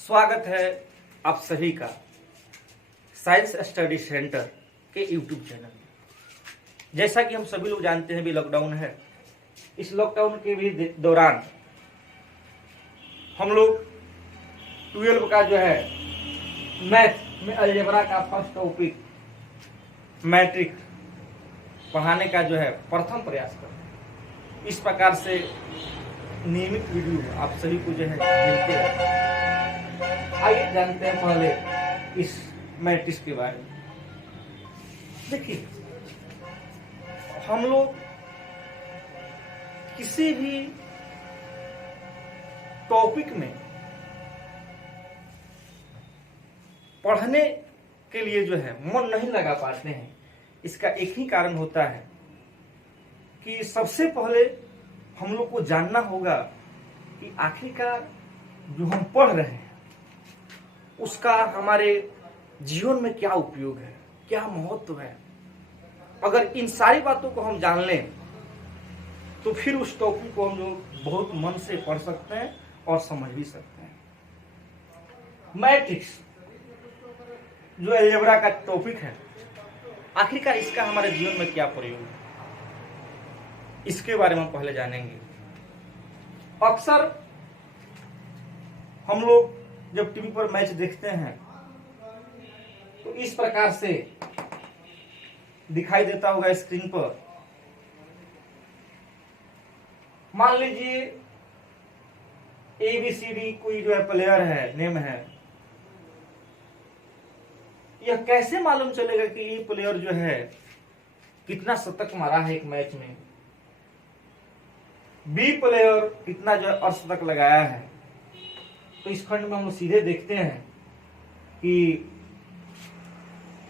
स्वागत है आप सभी का साइंस स्टडी सेंटर के यूट्यूब चैनल में। जैसा कि हम सभी लोग जानते हैं भी लॉकडाउन है। इस लॉकडाउन के भी दौरान हम लोग 12 का जो है मैथ में अलजेब्रा का फर्स्ट टॉपिक मैट्रिक पढ़ाने का जो है प्रथम प्रयास कर रहे हैं। इस प्रकार से नियमित वीडियो आप सभी को जो है मिलते रहते हैं। आइए जानते हैं पहले इस मैट्रिक्स के बारे में। देखिए, हम लोग किसी भी टॉपिक में पढ़ने के लिए जो है मन नहीं लगा पाते हैं। इसका एक ही कारण होता है कि सबसे पहले हम लोग को जानना होगा कि आखिरकार जो हम पढ़ रहे हैं उसका हमारे जीवन में क्या उपयोग है, क्या महत्व है। अगर इन सारी बातों को हम जान लें तो फिर उस टॉपिक को हम लोग बहुत मन से पढ़ सकते हैं और समझ भी सकते हैं। मैट्रिक्स जो अलजेब्रा का टॉपिक है, आखिरकार इसका हमारे जीवन में क्या प्रयोग है, इसके बारे में हम पहले जानेंगे। अक्सर हम लोग जब टीवी पर मैच देखते हैं तो इस प्रकार से दिखाई देता होगा स्क्रीन पर। मान लीजिए ABCD कोई जो है प्लेयर है, नेम है। यह कैसे मालूम चलेगा कि ये प्लेयर जो है कितना शतक मारा है एक मैच में, बी प्लेयर कितना जो है अर्धशतक लगाया है। तो इस खंड में हम सीधे देखते हैं कि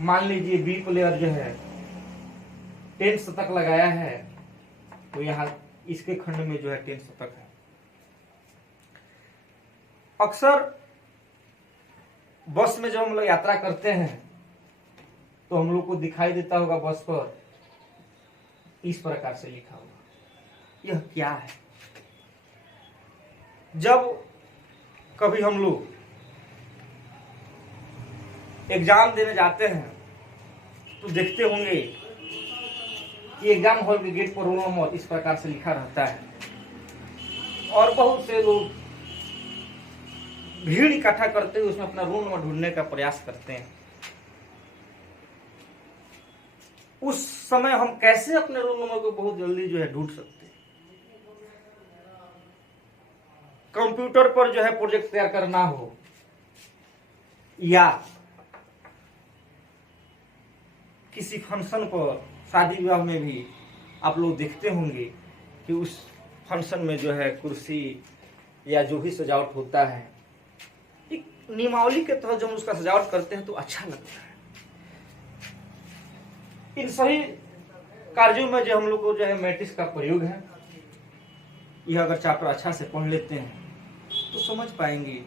मान लीजिए बी प्लेयर जो है 10 शतक लगाया है, तो यहाँ इसके खंड में जो है 10 शतक है। अक्सर बस में जब हम लोग यात्रा करते हैं तो हम लोग को दिखाई देता होगा बस पर इस प्रकार से लिखा होगा। यह क्या है? जब कभी हम लोग एग्जाम देने जाते हैं तो देखते होंगे कि एग्जाम हॉल के गेट पर रोल नंबर इस प्रकार से लिखा रहता है और बहुत से लोग भीड़ इकट्ठा करते हुए उसमें अपना रोल नंबर ढूंढने का प्रयास करते हैं। उस समय हम कैसे अपने रोल नंबर को बहुत जल्दी जो है ढूंढ सकते हैं? कंप्यूटर पर जो है प्रोजेक्ट तैयार करना हो या किसी फंक्शन पर, शादी विवाह में भी आप लोग देखते होंगे कि उस फंक्शन में जो है कुर्सी या जो भी सजावट होता है, एक नियमावली के तहत जब उसका सजावट करते हैं तो अच्छा लगता है। इन सभी कार्यों में जो हम लोग को जो है मैट्रिक्स का प्रयोग है। यह अगर चैप्टर अच्छा से पढ़ लेते हैं तो समझ पाएंगे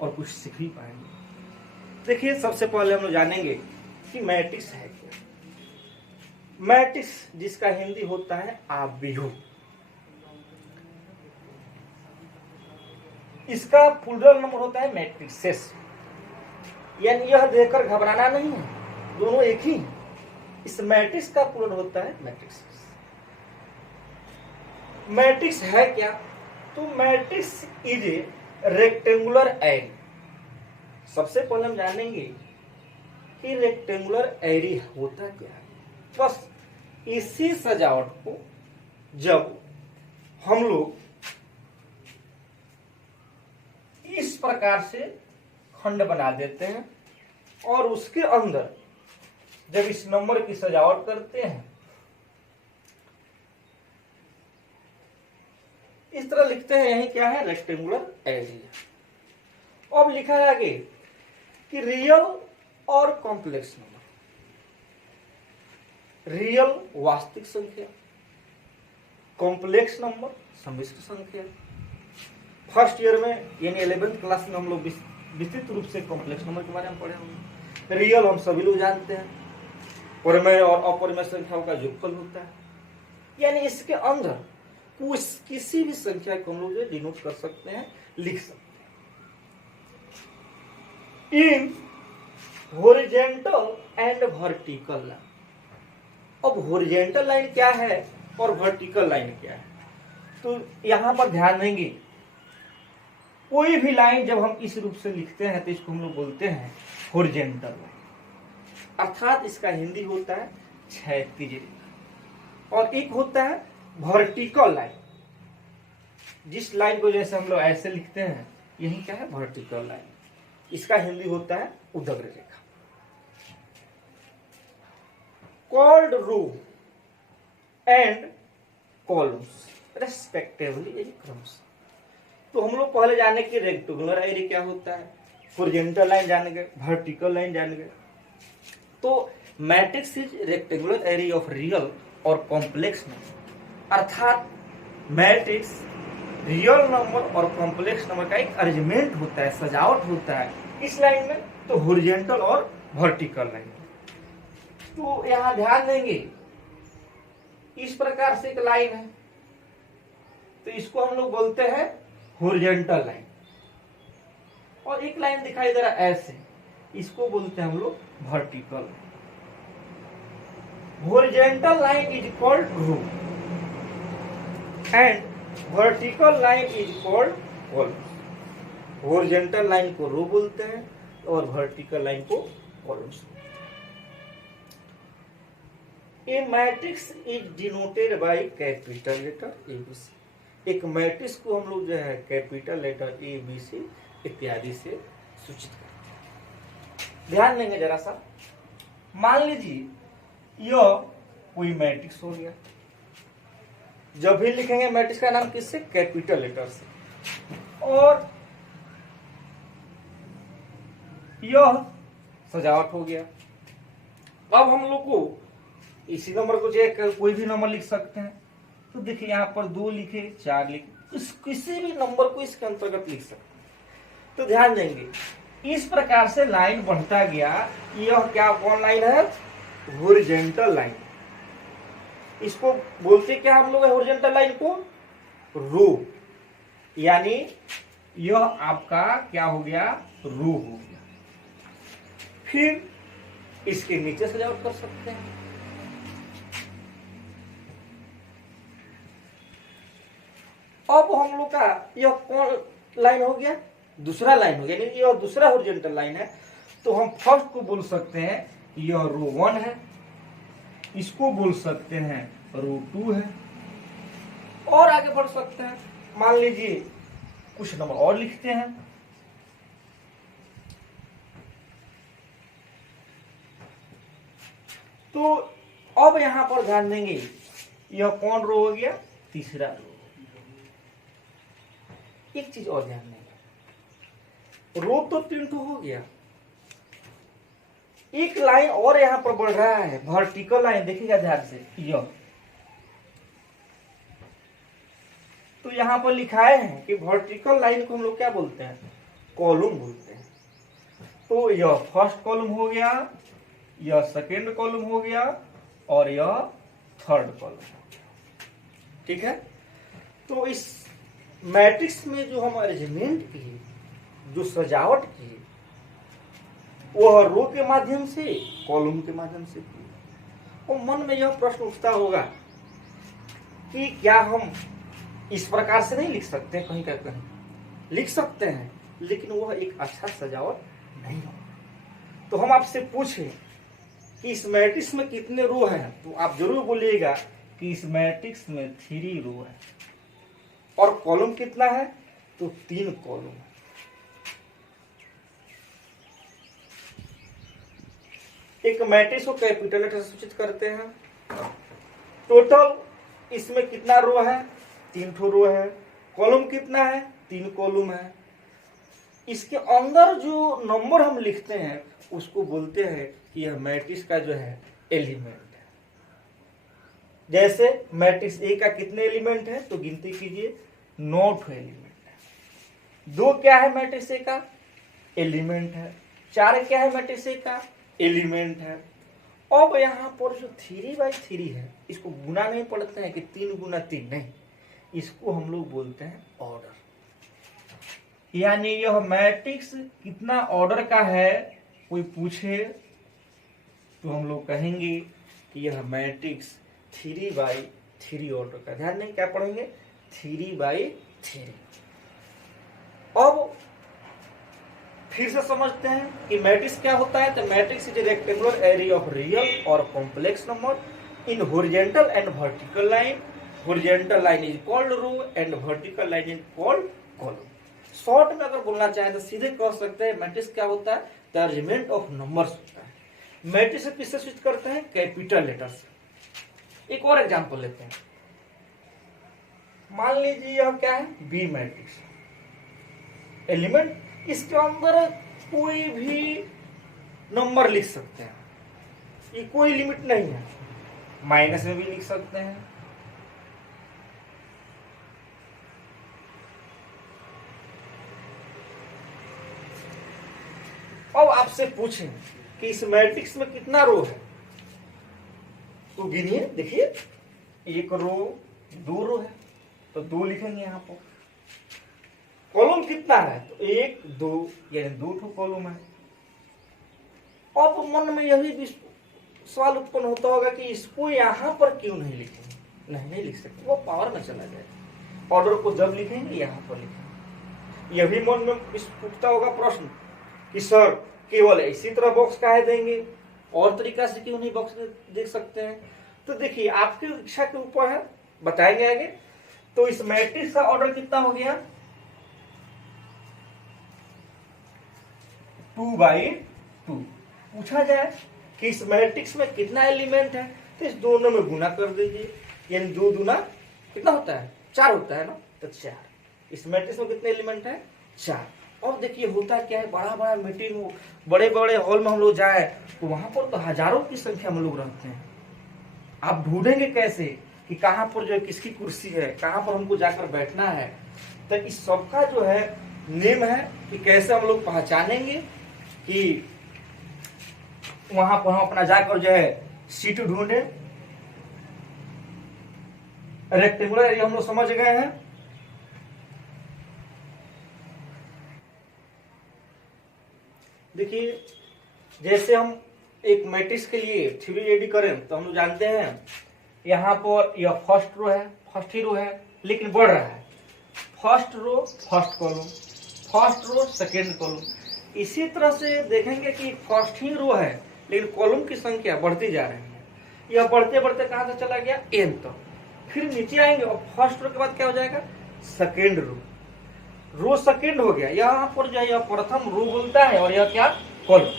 और कुछ सीख भी पाएंगे। देखिए, सबसे पहले हम लोग जानेंगे कि मैट्रिक्स है क्या। मैट्रिक्स जिसका हिंदी होता है आव्यूह, इसका प्लूरल नंबर होता है मैट्रिसेस। यानी यह देखकर घबराना नहीं है, दोनों एक ही है। इस मैट्रिक्स का प्लूरल होता है मैट्रिसेस। मैट्रिक्स है क्या? तो matrix is a rectangular array. सबसे पहले हम जानेंगे कि रेक्टेंगुलर एरे होता क्या है। बस इसी सजावट को जब हम लोग इस प्रकार से खंड बना देते हैं और उसके अंदर जब इस नंबर की सजावट करते हैं, इस तरह लिखते हैं, यही क्या है? Rectangular area. अब लिखा है आगे कि रियल और कॉम्प्लेक्स नंबर। रियल वास्तविक संख्या, कॉम्प्लेक्स नंबर सम्मिश्र संख्या। फर्स्ट ईयर में यानी 11th क्लास में हम लोग विस्तृत रूप से कॉम्प्लेक्स नंबर के बारे में पढ़े होंगे। रियल हम सभी लोग जानते हैं, परिमेय और अपरिमेय संख्याओं का योगफल होता है। यानी इसके अंदर किसी भी संख्या को हम लोग डिनोट कर सकते हैं, लिख सकते हैं। In horizontal and vertical line. अब हॉरिजेंटल लाइन क्या है और वर्टिकल लाइन क्या है, तो यहां पर ध्यान देंगे, कोई भी लाइन जब हम इस रूप से लिखते हैं तो इसको हम लोग बोलते हैं हॉरिजेंटल लाइन, अर्थात इसका हिंदी होता है क्षैतिज रेखा। और एक होता है वर्टिकल लाइन, जिस लाइन को जैसे हम लोग ऐसे लिखते हैं यही क्या है वर्टिकल लाइन, इसका हिंदी होता है उदग्र रेखा। Called row and columns respectively as क्रम्स। तो हम लोग पहले जाने कि रेक्टेंगुलर एरिया क्या होता है, हॉरिजॉन्टल लाइन जान गए, वर्टिकल लाइन जान गए। तो matrix is rectangular area of real और कॉम्प्लेक्स नंबर, अर्थात मैट्रिक्स रियल नंबर और कॉम्प्लेक्स नंबर का एक अरेंजमेंट होता है, सजावट होता है इस लाइन में, तो हॉरिजॉन्टल और वर्टिकल लाइन। तो यहां ध्यान देंगे, इस प्रकार से एक लाइन है तो इसको हम लोग बोलते हैं हॉरिजॉन्टल लाइन, और एक लाइन दिखाई दे रहा है ऐसे, इसको बोलते हैं हम लोग vertical line. Horizontal line is called row and vertical line is called columns. Horizontal line को रो बोलते हैं और वर्टिकल लाइन को columns. A matrix is denoted by capital letter ABC। एक मैट्रिक्स को हम लोग जो है कैपिटल लेटर ABC इत्यादि से सूचित करते हैं। ध्यान देंगे जरा सा, मान लीजिए यह कोई मैट्रिक्स हो गया, जब भी लिखेंगे मैट्रिक्स का नाम किससे, कैपिटल लेटर से, और यह सजावट हो गया। अब हम लोग को इसी नंबर को जो कोई भी नंबर लिख सकते हैं, तो देखिए यहाँ पर 2 लिखे, 4 लिखे, किसी भी नंबर को इसके अंतर्गत लिख सकते हैं। तो ध्यान देंगे, इस प्रकार से लाइन बढ़ता गया, यह क्या कौन लाइन है, हॉरिजॉन्टल लाइन। इसको बोलते क्या हम लोग हॉरिजॉन्टल लाइन को, रो, यानी यह आपका क्या हो गया, रो हो गया। फिर इसके नीचे सजावट कर सकते हैं। अब हम लोग का यह कौन लाइन हो गया, दूसरा लाइन हो गया, यानी यह दूसरा हॉरिजॉन्टल लाइन है। तो हम फर्स्ट को बोल सकते हैं यह रो 1 है, इसको बोल सकते हैं रो 2 है, और आगे बढ़ सकते हैं। मान लीजिए कुछ नंबर और लिखते हैं, तो अब यहां पर ध्यान देंगे, यह कौन रो हो गया, तीसरा रो। एक चीज और ध्यान देंगे, रो तो 3 हो गया, एक लाइन और यहां पर बढ़ रहा है, वर्टिकल लाइन, देखिएगा ध्यान से, यह तो यहां पर लिखाए हैं कि वर्टिकल लाइन को हम लोग क्या बोलते हैं, कॉलम बोलते हैं। तो यह फर्स्ट कॉलम हो गया, यह सेकेंड कॉलम हो गया, और यह थर्ड कॉलम हो गया। ठीक है, तो इस मैट्रिक्स में जो हम अरेंजमेंट किए, जो सजावट की, वह रो के माध्यम से, कॉलम के माध्यम से की। और मन में यह प्रश्न उठता होगा कि क्या हम इस प्रकार से नहीं लिख सकते, कहीं का कहीं लिख सकते हैं, लेकिन वह एक अच्छा सजावट नहीं होगा। तो हम आपसे पूछें कि इस मैट्रिक्स में कितने रो हैं, तो आप जरूर बोलिएगा कि इस मैट्रिक्स में 3 रो है, और कॉलम कितना है, तो 3 कॉलम है। एक मैट्रिक्स को कैपिटल लेटर से सूचित करते हैं। टोटल इसमें कितना रो है, 3 रो है, कॉलम कितना है, 3 कॉलम है। इसके अंदर जो नंबर हम लिखते हैं उसको बोलते हैं कि यह मैट्रिक्स का जो है एलिमेंट है। जैसे मैट्रिक्स ए का कितने एलिमेंट है, तो गिनती कीजिए, 9 एलिमेंट है। 2 क्या है मैट्रिक्स ए का, एलिमेंट है। 4 क्या है मैट्रिक्स ए का, एलिमेंट है। अब यहाँ पर जो 3/3 है, इसको गुना नहीं पढ़ते हैं कि 3 × 3, नहीं, इसको हम लोग बोलते हैं ऑर्डर। यानी यह मैट्रिक्स कितना ऑर्डर का है कोई पूछे तो हम लोग कहेंगे कि यह मैट्रिक्स 3/3 ऑर्डर का। ध्यान नहीं क्या पढ़ेंगे 3/3। अब फिर से समझते हैं कि मैट्रिक्स क्या होता है। तो matrix is a rectangular array of real और complex number in horizontal and vertical line. Horizontal line is called row and vertical line is called column. Short में अगर बोलना चाहे तो सीधे कह सकते हैं मैट्रिक्स क्या होता है, द अरेंजमेंट ऑफ नंबर्स होता है। मैट्रिक्स किससे स्विच करते हैं, कैपिटल लेटर से। एक और एग्जांपल लेते हैं, मान लीजिए यह क्या है बी मैट्रिक्स, एलिमेंट इसके अंदर कोई भी नंबर लिख सकते हैं, ये कोई लिमिट नहीं है, माइनस में भी लिख सकते हैं, अब आपसे पूछें कि इस मैट्रिक्स में कितना रो है तो गिनिए, देखिए 1 रो 2 रो है तो 2 लिखेंगे यहां पर। कॉलम कितना है तो 1 2 यानी 2 ठो कॉलम है। अब मन में यही सवाल उत्पन्न होता होगा कि इसको यहां पर क्यों नहीं लिखेंगे। नहीं लिख सकते, वो पावर में चला जाएगा। ऑर्डर को जब लिखेंगे यहां पर लिखेंगे। यह भी मन में उठता होगा प्रश्न कि सर केवल इसी तरह बॉक्स काहे देंगे, और तरीका से क्यों नहीं बॉक्स देख सकते हैं। तो देखिए आपकी इच्छा के ऊपर है, बताएंगे आगे। तो इस मैट्रिक्स का ऑर्डर कितना हो गया 2/2। पूछा जाए कि इस मैट्रिक्स में कितना एलिमेंट है तो इस दोनों में गुना कर दीजिए, यानी 2 दूना कितना होता है 4 होता है ना, तो 4। इस मैट्रिक्स में कितने एलिमेंट है 4। अब देखिए होता क्या है, बड़ा बड़ा मीटिंग बड़े बड़े हॉल में हम लोग जाए तो वहां पर तो हजारों की संख्या में लोग रहते हैं। आप ढूंढेंगे कैसे कि कहां पर जो है किसकी कुर्सी है, कहां पर हमको जाकर बैठना है। तो इस सबका जो है नेम है कि कैसे हम लोग पहचानेंगे कि वहां पर हम अपना जाकर जो है सीट ढूंढे। रेक्टेंगुलर एरिया हम लोग समझ गए हैं। देखिए जैसे हम एक मैट्रिक्स के लिए 3 करें तो हम लोग जानते हैं यहाँ पर यह फर्स्ट रो है, फर्स्ट ही रो है लेकिन बढ़ रहा है। First row first column, first row second column. इसी तरह से देखेंगे कि फर्स्ट ही रो है लेकिन कॉलम की संख्या बढ़ती जा रही है। यह बढ़ते बढ़ते कहां से चला गया एन तक, फिर नीचे आएंगे और फर्स्ट रो के बाद क्या हो जाएगा सेकेंड रो, रो सेकेंड हो गया। यहाँ पर जो है प्रथम रो बोलता है और यह क्या कॉलम,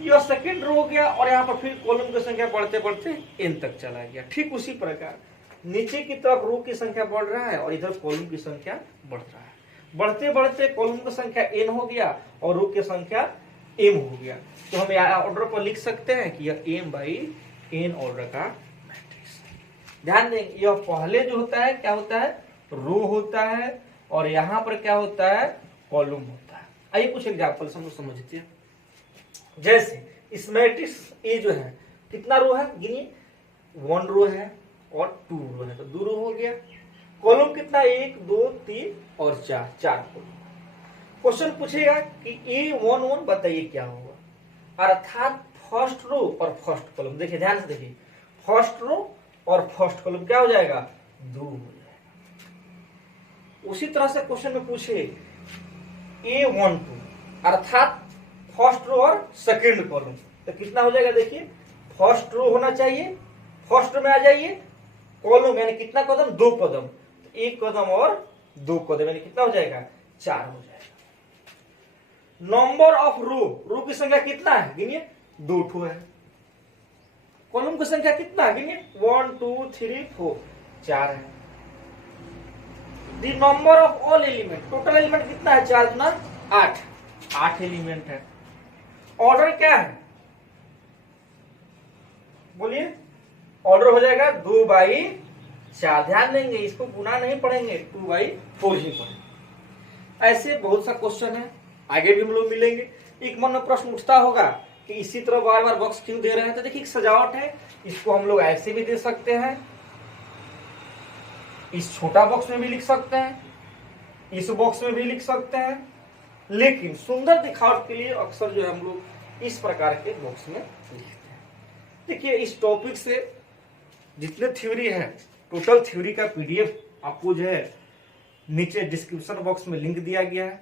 यह सेकेंड रो हो गया और यहाँ पर फिर कॉलम की संख्या बढ़ते बढ़ते एन तक चला गया। ठीक उसी प्रकार नीचे की तरफ रो की संख्या बढ़ रहा है और इधर कॉलम की संख्या बढ़ रहा है। बढ़ते बढ़ते कॉलम की संख्या एन हो गया और रो की संख्या एम हो गया। तो हम ऑर्डर पर लिख सकते हैं कि यह m/n ऑर्डर का मैट्रिक्स। ध्यान दें यह पहले जो होता है क्या होता है रो होता है और यहाँ पर क्या होता है कॉलम होता है। आइए कुछ एग्जाम्पल हम लोग समझते हैं। जैसे इस मैट्रिक्स ए जो है कितना रो है गिनिए 1 रो है और 2 रो है तो 2 रो हो गया। कॉलम कितना 1 2 3 और 4 कॉलम। क्वेश्चन पूछेगा कि A11 बताइए क्या होगा, अर्थात फर्स्ट रो और फर्स्ट कॉलम। देखिए ध्यान से देखिए फर्स्ट रो और फर्स्ट कॉलम क्या हो जाएगा 2 हो जाएगा। उसी तरह से क्वेश्चन में पूछे A12 अर्थात फर्स्ट रो और सेकेंड कॉलम तो कितना हो जाएगा। देखिए फर्स्ट रो होना चाहिए, फर्स्ट रो में आ जाइए, कॉलम यानी कितना कदम 2 कदम, तो 1 कदम और 2 कदम यानी कितना हो जाएगा 4 हो जाएगा। नंबर ऑफ रो, रो की संख्या कितना है गिनिए 2 ठो है। कॉलम की संख्या कितना है गिनिए 1 2 3 4 4 है। The number of all element, total element कितना है 4 गुना 8 एलिमेंट है। ऑर्डर क्या है बोलिए, ऑर्डर हो जाएगा 2/4। ध्यान देंगे इसको गुना नहीं पढ़ेंगे 2/4 ही पढ़ेंगे। ऐसे बहुत सा क्वेश्चन है, आगे भी हम लोग मिलेंगे। एक मन में प्रश्न उठता होगा कि इसी तरह बार बार बॉक्स क्यों दे रहे हैं। तो देखिए सजावट है, इसको हम लोग ऐसे भी दे सकते हैं, इस छोटा बॉक्स में भी लिख सकते हैं इस बॉक्स में भी लिख सकते हैं, लेकिन सुंदर दिखावट के लिए अक्सर जो है हम लोग इस प्रकार के बॉक्स में लिखते हैं। देखिए, इस टॉपिक से जितने थ्योरी है, टोटल थ्योरी का पीडीएफ आपको जो है नीचे डिस्क्रिप्शन बॉक्स में लिंक दिया गया है,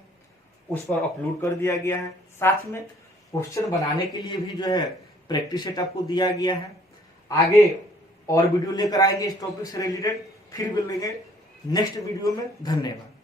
उस पर अपलोड कर दिया गया है। साथ में क्वेश्चन बनाने के लिए भी जो है प्रैक्टिस सेट आपको दिया गया है। आगे और वीडियो लेकर आएंगे इस टॉपिक से रिलेटेड, फिर मिलेंगे नेक्स्ट वीडियो में। धन्यवाद।